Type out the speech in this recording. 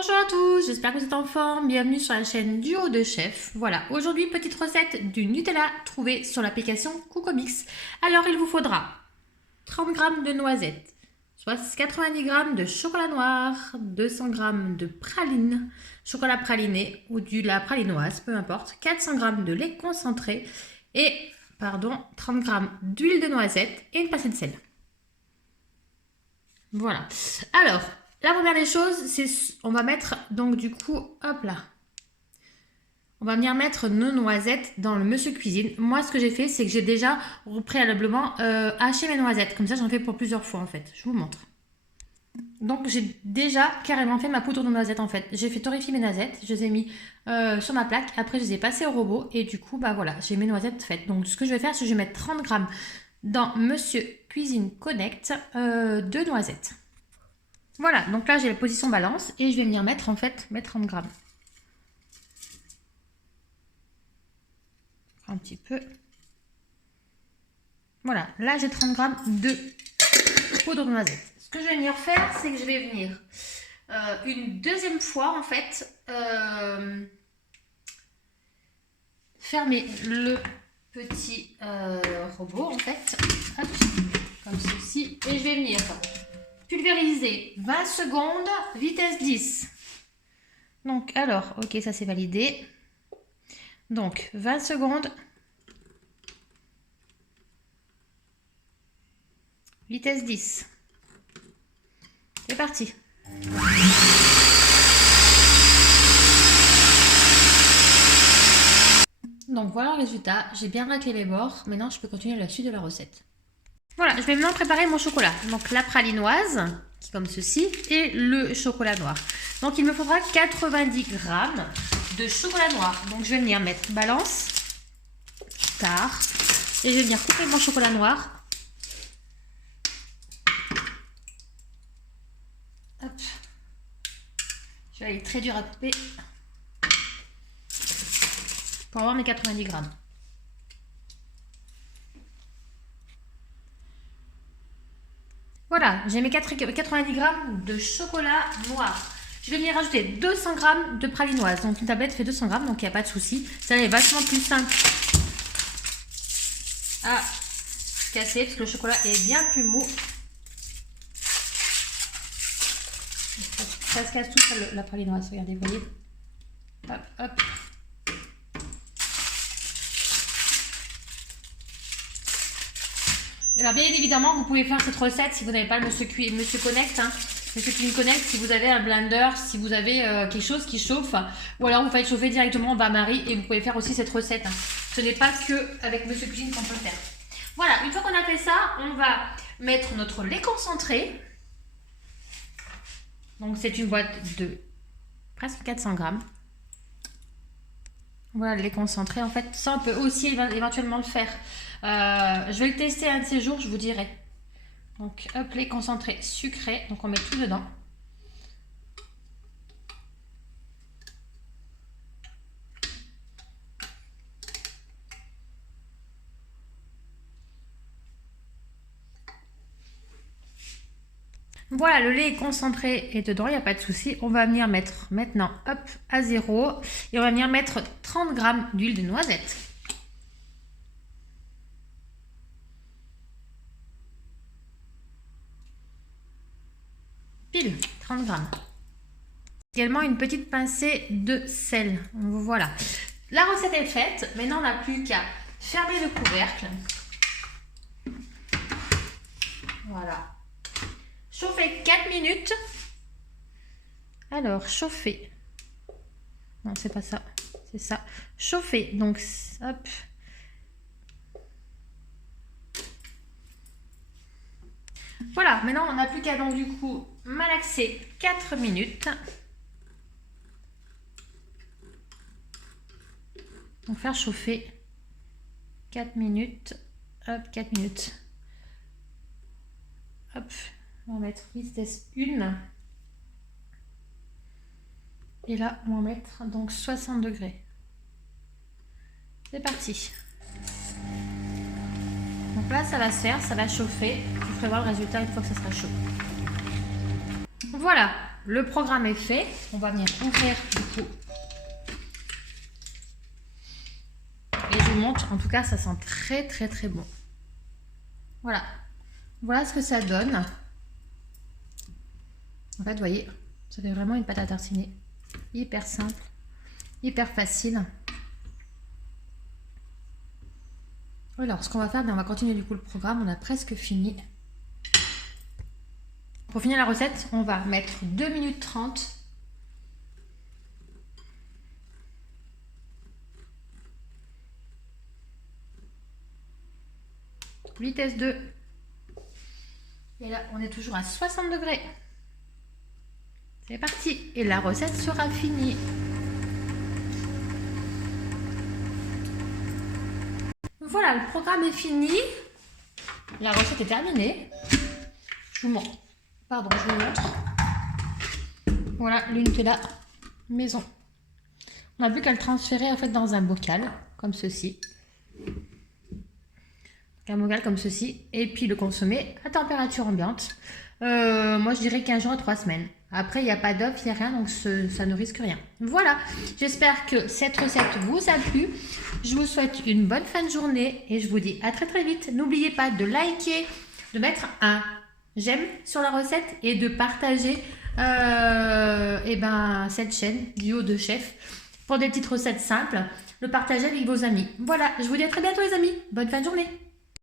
Bonjour à tous, j'espère que vous êtes en forme, bienvenue sur la chaîne Duo de Chef. Voilà, aujourd'hui petite recette du Nutella trouvée sur l'application Cocomix. Alors il vous faudra 30 g de noisettes, soit 90 g de chocolat noir, 200 g de praline, chocolat praliné ou de la pralinoise, peu importe, 400 g de lait concentré et 30 g d'huile de noisette et une pincée de sel. Voilà, alors la première des choses, c'est on va mettre donc du coup, hop là, on va venir mettre nos noisettes dans le Monsieur Cuisine. Moi, ce que j'ai fait, c'est que j'ai déjà préalablement haché mes noisettes. Comme ça, j'en fais pour plusieurs fois en fait. Je vous montre. Donc, j'ai déjà carrément fait ma poudre de noisettes en fait. J'ai fait torréfier mes noisettes, je les ai mis sur ma plaque. Après, je les ai passées au robot et du coup, bah voilà, j'ai mes noisettes faites. Donc, ce que je vais faire, c'est que je vais mettre 30 g dans Monsieur Cuisine Connect de noisettes. Voilà, donc là j'ai la position balance et je vais venir mettre en fait mes 30 g. Un petit peu. Voilà, là j'ai 30 g de poudre de noisette. Ce que je vais venir faire, c'est que je vais venir une deuxième fois en fait fermer le petit robot en fait, hop, comme ceci, et je vais venir pulvériser 20 secondes, vitesse 10. Donc, alors, ok, ça c'est validé. Donc, 20 secondes, vitesse 10. C'est parti. Donc, voilà le résultat. J'ai bien raclé les bords. Maintenant, je peux continuer la suite de la recette. Voilà, je vais maintenant préparer mon chocolat. Donc la pralinoise, qui est comme ceci, et le chocolat noir. Donc il me faudra 90 g de chocolat noir. Donc je vais venir mettre balance, tard, et je vais venir couper mon chocolat noir. Hop. Je vais aller très dur à couper pour avoir mes 90 g. Voilà, j'ai mes 90 g de chocolat noir. Je vais venir rajouter 200 g de pralinoise. Donc une tablette fait 200 g, donc il n'y a pas de souci. Ça est vachement plus simple à casser parce que le chocolat est bien plus mou. Ça se casse tout sur la pralinoise, regardez, vous voyez. Hop, hop. Alors bien évidemment, vous pouvez faire cette recette si vous n'avez pas le Monsieur Connect, Monsieur Cuisine Connect, si vous avez un blender, si vous avez quelque chose qui chauffe, ou alors vous faites chauffer directement en bain-marie et vous pouvez faire aussi cette recette. Ce n'est pas que avec Monsieur Cuisine qu'on peut le faire. Voilà, une fois qu'on a fait ça, on va mettre notre lait concentré. Donc c'est une boîte de presque 400 g. Voilà le lait concentré. En fait, ça on peut aussi éventuellement le faire. Je vais le tester un de ces jours, je vous dirai. Donc, hop, lait concentré sucré. Donc, on met tout dedans. Voilà, le lait concentré est dedans, il n'y a pas de souci. On va venir mettre maintenant, hop, à 0. Et on va venir mettre 30 g d'huile de noisette. Pile, 30 g. Également une petite pincée de sel. Voilà. La recette est faite. Maintenant, on n'a plus qu'à fermer le couvercle. Voilà. Chauffer 4 minutes. Alors, chauffer. Non, c'est pas ça. C'est ça. Chauffer. Donc, hop. Voilà, maintenant on n'a plus qu'à donc du coup malaxer 4 minutes. Donc faire chauffer 4 minutes. Hop, 4 minutes. Hop, on va mettre vitesse 1. Et là, on va mettre donc 60 degrés. C'est parti. Donc là, ça va se faire, ça va chauffer. Je vous ferai voir le résultat une fois que ça sera chaud. Voilà, le programme est fait. On va venir ouvrir du coup. Et je vous montre, en tout cas, ça sent très très très bon. Voilà. Voilà ce que ça donne. En fait, vous voyez, ça fait vraiment une pâte à tartiner. Hyper simple, hyper facile. Alors, ce qu'on va faire, on va continuer du coup le programme. On a presque fini. Pour finir la recette, on va mettre 2 minutes 30. Vitesse 2. Et là, on est toujours à 60 degrés. C'est parti. Et la recette sera finie. Voilà, le programme est fini. La recette est terminée. Je vous montre. Pardon, je vous montre. Voilà, le Nutella maison. On n'a plus qu'à le transférer en fait dans un bocal, comme ceci. Un bocal comme ceci. Et puis le consommer à température ambiante. Moi, je dirais 15 jours à 3 semaines. Après, il n'y a pas d'offre, il n'y a rien, donc ça ne risque rien. Voilà, j'espère que cette recette vous a plu. Je vous souhaite une bonne fin de journée et je vous dis à très très vite. N'oubliez pas de liker, de mettre un j'aime sur la recette et de partager cette chaîne Duo de Chef pour des petites recettes simples. Le partager avec vos amis. Voilà, je vous dis à très bientôt les amis. Bonne fin de journée.